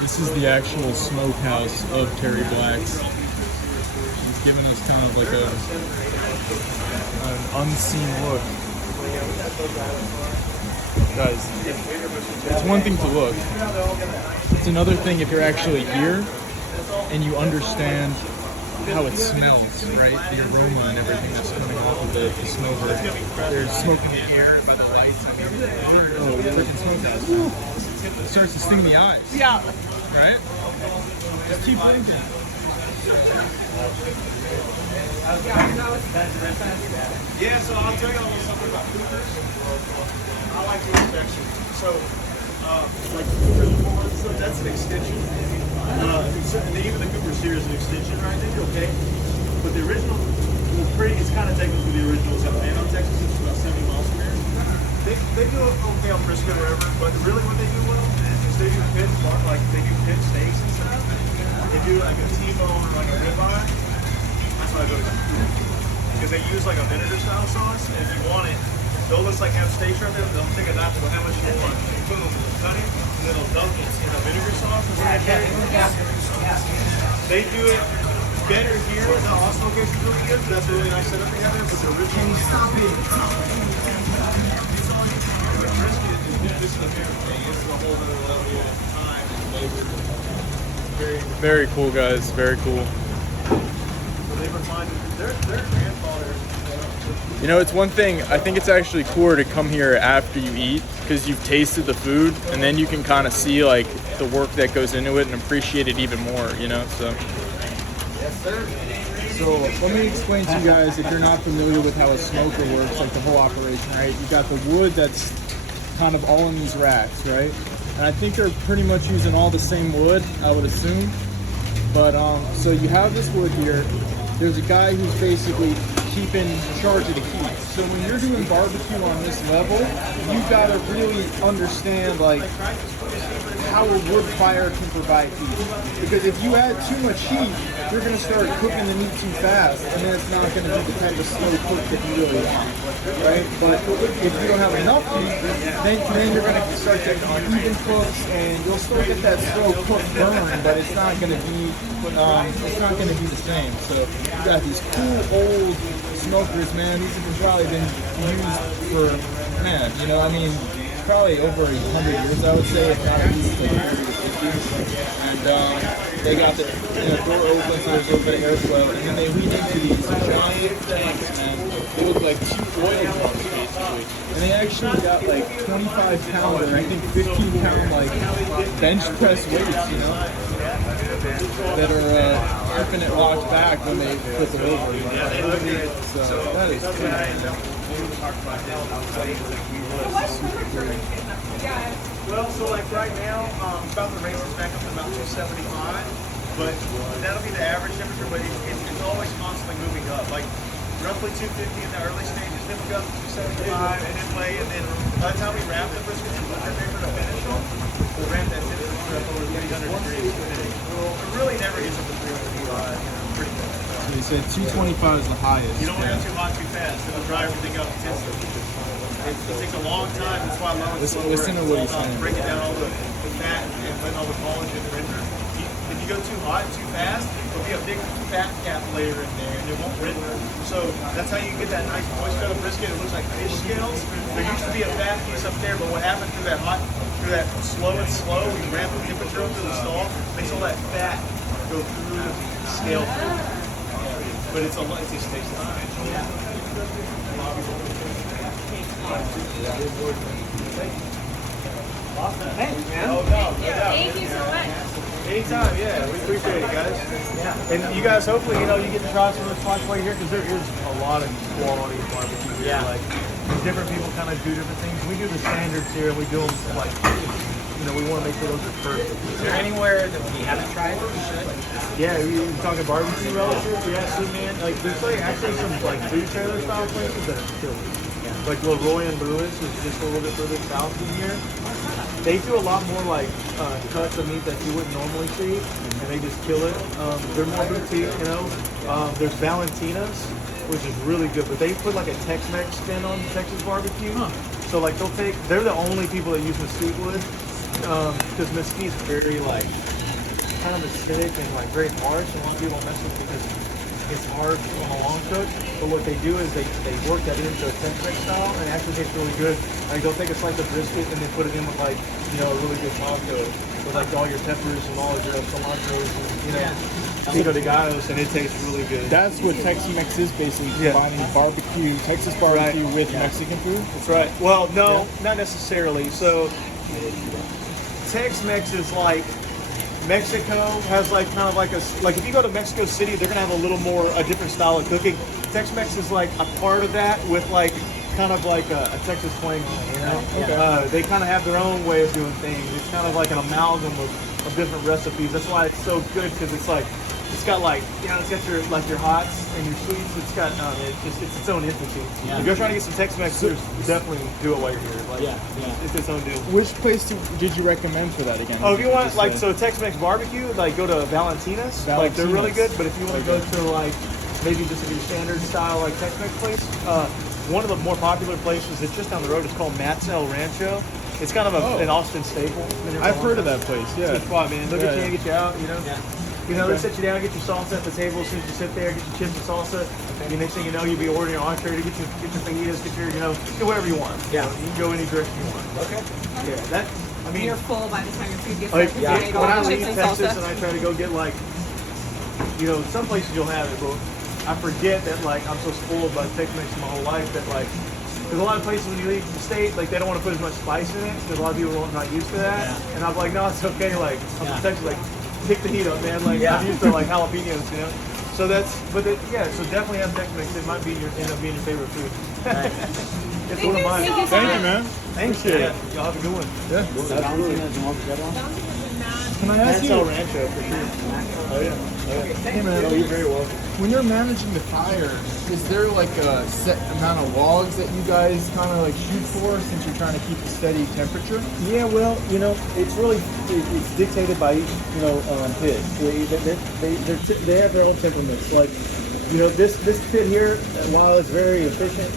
This is the actual smokehouse of Terry Black's. He's giving us kind of like an unseen look. Guys, it's one thing to look. It's another thing if you're actually here and you understand how it smells, right? The aroma and everything that's coming off of the smoker. There's smoke in the air by the lights. I mean, oh, freaking smokehouse. It starts to sting the eyes. Yeah. Right? Just keep moving. Yeah, so I'll tell you a little something about coopers. I like the inspection. So, like the Cooper L4 and stuff, that's an extension. And even the Cooper Series is an extension, right? They do okay. But the original, it's kind of technical the original is in Plano, Texas. It's about 70 miles from here. They do okay on brisket or whatever, but really what they do well is they do pit, like they do pit steaks and stuff. They do like a T-bone or like a ribeye. That's why I go to Cooper. Because they use like a vinegar style sauce, and if you want it, they'll just like have steaks right there, they'll take a knife and go, how much you want? Boom, cut it, and then they'll dunk it in a vinegar sauce. They do it better here. The Austin location is really good, but that's a really nice setup they have there. But the original this is a favorite thing. This is a whole other level of time and labor. Very cool, guys. Very cool. They reminded their grandfather. You know, it's one thing, I think it's actually cooler to come here after you eat because you've tasted the food and then you can kind of see like the work that goes into it and appreciate it even more, you know, so. Yes, sir. So let me explain to you guys, if you're not familiar with how a smoker works, like the whole operation, right? You got the wood that's kind of all in these racks, right? And I think they're pretty much using all the same wood, I would assume. But so you have this wood here. There's a guy who's basically keeping charge of the heat. So when you're doing barbecue on this level, you've got to really understand like how a wood fire can provide heat. Because if you add too much heat, you're going to start cooking the meat too fast, and then it's not going to be the type of slow cook that you really want, right? But if you don't have enough heat, then you're going to start getting even cooks, and you'll still get that slow cook burn, but it's not going to be the same. So you got these cool old smokers, man. These have probably been used for, man, you know, I mean, probably over 100 years, I would say, if not at least like 30 or 50. And they got the door open so there's a little bit of airflow, and then they lead into these giant tanks, man. They look like 2 oil drums, basically. And they actually got like 25-pounder, I think 15-pound like bench press weights, you know, that are infinite locked back when they flip it over. You know? So that is cool. Well, so like right now, about the race is back up to about 275, but that'll be the average temperature, but it's always constantly moving up. Like roughly 250 in the early stages, then we go up to 275, and then play, and then by the time we wrap the brisket and put that paper to finish them, we'll ramp that temperature up over 300 degrees. It really never gets up to 300 degrees. Pretty good. So you said 225 is the highest. You don't want to go too hot too fast. It'll dry everything up intensely. It takes a long time. That's why low and slow listen to what he's saying. breaking down all the fat and letting all the collagen render. If you go too hot, too fast, there'll be a big fat cap layer in there and it won't render. So that's how you get that nice moist cut of brisket. It looks like fish scales. There used to be a fat piece up there, but what happened through that slow and slow, we ramp the temperature up to the stall, makes all that fat go through the scale. But it just takes time. Awesome. Thanks, man. Oh, no, Thank you so much. Anytime, yeah. We appreciate it, guys. Yeah. And you guys, hopefully, you get to try some of the spots while you're here, because there is a lot of quality barbecue here. Yeah. Like, different people kind of do different things. We do the standards here, and we do them, like, we want to make sure those are perfect. Is there anywhere that we haven't tried that we should? Yeah, you're talking barbecue relatives? Yeah, see, man. Like, there's actually some, food trailer style places that are killer. Like Leroy and Lewis is just a little bit further south from here. They do a lot more cuts of meat that you wouldn't normally see, and they just kill it. They're more boutique, There's Valentina's, which is really good, but they put like a Tex-Mex spin on Texas barbecue. Huh. So they're the only people that use mesquite wood. because mesquite's very like kind of acidic and like very harsh, and a lot of people don't mess with it because it's hard on a long cook. But what they do is they work that into a Tex-Mex style, and it actually tastes really good. Like they'll take a slice of brisket and they put it in with like a really good taco with like all your peppers and all of your cilantros and pico de gallos, and it tastes really good. That's what Tex-Mex is basically, combining barbecue, Texas barbecue with Mexican food. That's right. Well, no, not necessarily. So Tex-Mex is like Mexico has like kind of like if you go to Mexico City, they're gonna have a little more a different style of cooking. Tex-Mex is like a part of that with like kind of like a Texas twang on it, you know? Okay. They kind of have their own way of doing things. It's kind of like an amalgam of different recipes. That's why it's so good, because it's like it's got like it's got your your hots and your sweets. It's got it's its own entity. Yeah. If you're trying to get some Tex-Mex, definitely do it while you're here. Like, it's its own deal. Which place did you recommend for that again? Oh, if you want so Tex-Mex barbecue, like go to Valentina's. Like they're really good. But if you want to go to like maybe just a standard style like Tex-Mex place, one of the more popular places that's just down the road is called Matt's El Rancho. It's kind of an Austin staple. I've heard of that place. Yeah. It's a good spot, man. They'll get you in, get you out. They sit you down, get your salsa at the table. As soon as you sit there, get your chips and salsa. And the next thing you know, you'll be ordering your entree to get your fajitas, get your get whatever you want. Yeah. You can go any direction you want. Okay. Yeah. You're full by the time your food gets Like, there. when I leave Texas and I try to go get like, some places you'll have it, but I forget that like I'm so spoiled by Tex-Mex my whole life that like, there's a lot of places when you leave the state, like they don't want to put as much spice in it because a lot of people are not used to that. And I'm like, no, it's okay. Like I'm from Texas, like kick the heat up, man. Like I'm used to like jalapenos, So so definitely have Tex-Mex. It might end up being your favorite food. It's one of mine. Thank you, man. Thanks. Yeah. Y'all have a good one. Yeah. Can I ask That's you? El Rancho for sure. Oh yeah. Hey, man, You're very welcome. when you're managing the fire, is there like a set amount of logs that you guys kind of like shoot for, since you're trying to keep a steady temperature? Yeah, well, it's really it's dictated by each pit. They have their own temperaments. Like, this pit here, while it's very efficient,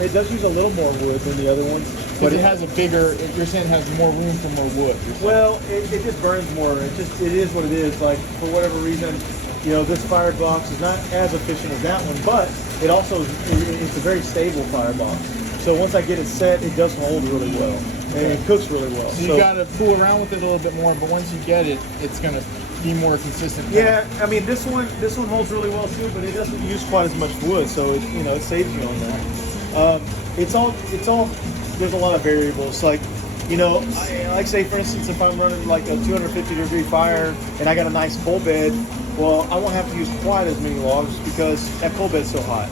it does use a little more wood than the other ones. But it has a bigger. You're saying it has more room for more wood. Well, it just burns more. It is what it is. Like, for whatever reason, this firebox is not as efficient as that one, but it also it's a very stable firebox. So once I get it set, it does hold really well, and it cooks really well. So you got to fool around with it a little bit more, but once you get it, it's gonna be more consistent. Yeah, I mean this one holds really well too, but it doesn't use quite as much wood, so it saves you on that. It's all. There's a lot of variables. Like, like say for instance, if I'm running like a 250-degree fire and I got a nice coal bed, well, I won't have to use quite as many logs because that coal bed's so hot.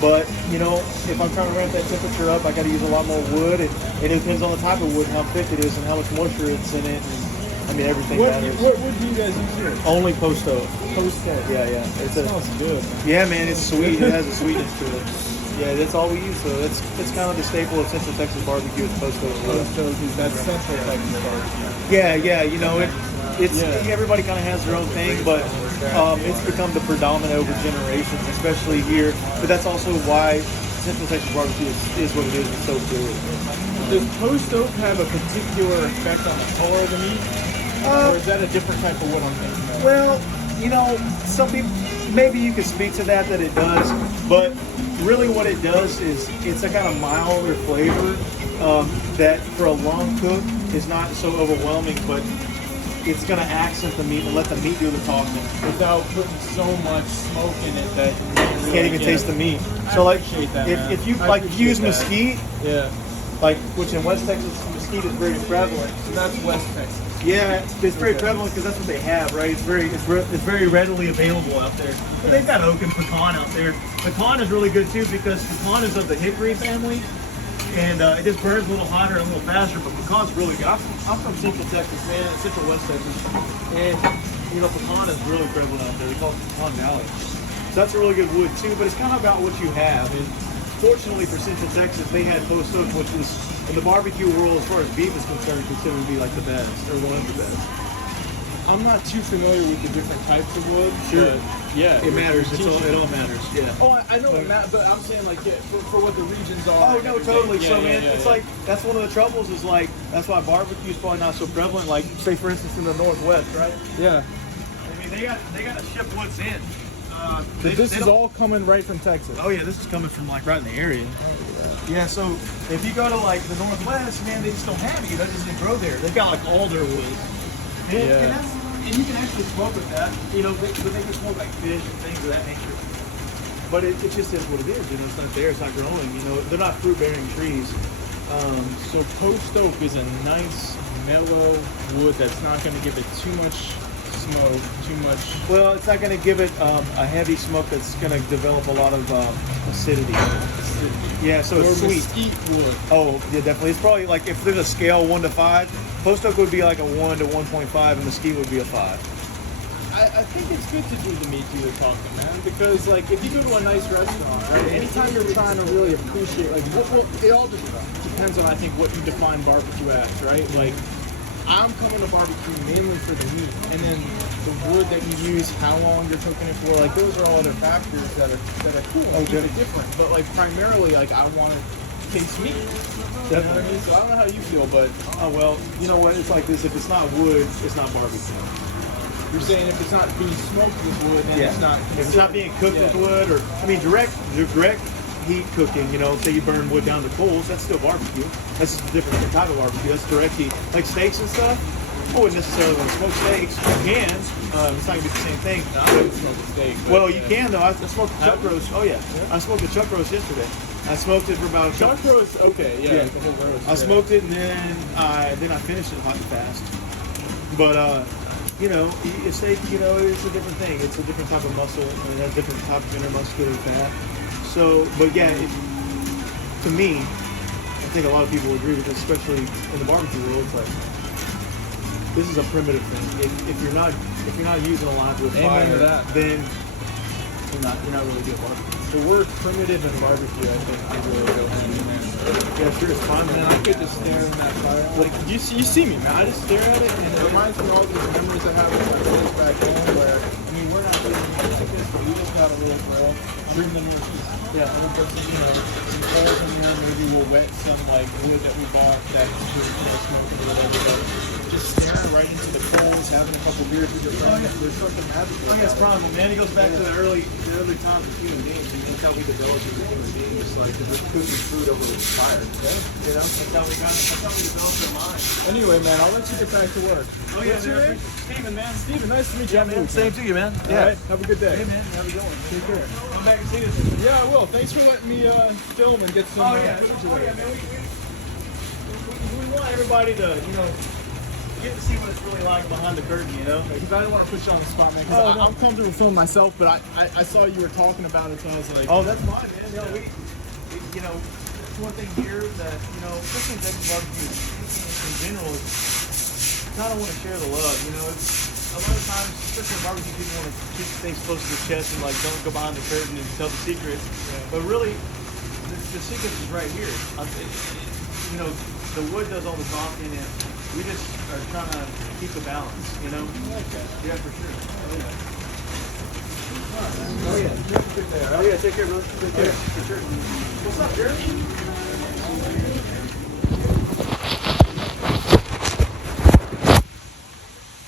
But if I'm trying to ramp that temperature up, I got to use a lot more wood. It depends on the type of wood, and how thick it is, and how much moisture it's in it. And, everything matters. What wood do you guys use here? Only post oak. Post oak. Yeah. It smells good. Yeah, man, it's sweet. It has a sweetness to it. Yeah, that's all we use. So it's kind of the staple of Central Texas barbecue. It's post oak. That's Central Texas barbecue. Yeah. Everybody kind of has their own thing, but it's become the predominant over generations, especially here. But that's also why Central Texas barbecue is what it is. It's so good. Does post oak have a particular effect on the color of the meat, or is that a different type of wood I'm thinking of? Well, some people, maybe you could speak to that it does, but really what it does is it's a kind of milder flavor that for a long cook is not so overwhelming, but it's going to accent the meat and let the meat do the talking. Without putting so much smoke in it that You can't even taste the meat. So like, if you use mesquite, which in West Texas mesquite is very prevalent. So that's West Texas. Yeah, it's very prevalent because that's what they have, right? It's very readily available out there. But they've got oak and pecan out there. Pecan is really good too because pecan is of the hickory family, and it just burns a little hotter, a little faster. But pecan's really good. I'm from Central Texas, man, Central West Texas, and pecan is really prevalent out there. They call it pecan valley. So that's a really good wood too. But it's kind of about what you have. And fortunately for Central Texas, they had post oak, which was in the barbecue world, as far as beef is concerned, considered to be like the best, or one of the best. I'm not too familiar with the different types of wood. Sure. But yeah, It matters. you're It teaching- all matters. Yeah. Oh, I know it matters, but I'm saying like for what the regions are. Oh and no, everything. totally. Yeah, So yeah, man, yeah, it's yeah. like that's one of the troubles. Is like that's why barbecue is probably not so prevalent. Like say for instance in the Northwest, right? Yeah. I mean they got to ship woods in. But this they is don't- all coming right from Texas. Oh yeah, this is coming from like right in the area. Yeah, so if you go to like the Northwest, man, they just don't have it. That doesn't grow there. They've got like alder wood. Yeah. And you can actually smoke with that. You know, but they can smoke like fish and things of that nature. But it just is what it is. You know, it's not there. It's not growing. You know, they're not fruit-bearing trees. So post oak is a nice mellow wood that's not going to give it too much smoke, too much. Well, it's not going to give it a heavy smoke that's going to develop a lot of acidity. Yeah, so Or it's sweet. mesquite wood. Oh, yeah, definitely. It's probably like if there's a scale 1 to 5, post oak would be like a 1 to 1.5, and mesquite would be a 5. I think it's good to do the meat dealer talking, man, because like if you go to a nice restaurant, right? Anytime you're trying to really appreciate, like, well it all just depends on I think what you define barbecue as, right? Like, I'm coming to barbecue mainly for the meat, and then the wood that you use, how long you're cooking it for, like those are all other factors that are cool, and keep it different. But like primarily, like I want to taste meat. You know what I mean? So I don't know how you feel, but Oh, well, you know what? It's like this. If it's not wood, it's not barbecue. you're saying if it's not being smoked with wood, then it's not. If it's not being cooked with wood, or I mean, direct heat cooking. You know, say you burn wood down to coals, that's still barbecue. That's just a different type of barbecue. That's direct heat, like steaks and stuff. I wouldn't necessarily want to smoke steaks. You can. It's not gonna be the same thing. I would smoke a steak. but, Well, you can though. I smoked a chuck roast. Oh yeah, I smoked a chuck roast yesterday. I smoked it for about a Chuck roast, okay, yeah. Yeah. The whole roast, I smoked it and then I finished it hot and fast. But you know, a steak, you know, it's a different thing. It's a different type of muscle and it has different type of intermuscular fat. So, but yeah, to me, I think a lot of people agree with this, especially in the barbecue world. It's like this is a primitive thing. If you're not using a lot with Amen fire, to that. then you're not really good barbecue. The word primitive and barbecue, I think, could really go hand in hand. Yeah, sure, it's fine. Man, I could just stare in that fire. Like, you see me, man. I just stare at it, and it reminds me of all these memories I have with my kids back home where, I mean, we're not doing anything like this, but we just got a little grill. I'm in the Northeast. Yeah, and we'll put some, you know, some coals in there. Maybe we'll wet some, like, wood that we bought that's good, you know, smoking or whatever. But just staring right into the coals, having a couple beers with your friends. There's something magical. I guess problem, man. It goes back to the early times of human beings. I mean, that's how we developed as human beings, like just cooking food over fire. You know, that's how we developed our minds. Anyway, man, I'll let you get back to work. Oh yeah, What's your name? Steven, man. Steven, nice to meet you. Yeah, man. Same to you, man. All right, have a good day. Hey, man. How you doing? Take care. Come back and see us. Yeah, I will. Thanks for letting me film and get some footage of Oh it. yeah, man. We want everybody to, you know, get to see what it's really like behind the curtain, you know. Because I didn't want to put you on the spot, man. 'Cause Oh, no. I'm comfortable filming myself, but I saw you were talking about it, so I was like, Oh, that's fine, man. You know, you know, it's one thing here that, you know, especially in Texas barbecue in general, you kind of want to share the love. You know, it's a lot of times, especially in barbecue, people want to keep things close to the chest and like don't go behind the curtain and tell the secrets. But really, the secret is right here. You know, the wood does all the talking, and we just are trying to keep the balance. You know. I like that. Yeah, for sure. Oh, yeah. You have a good day, all right? Oh yeah, take care, bro. Take care. For sure. What's up, Jeremy?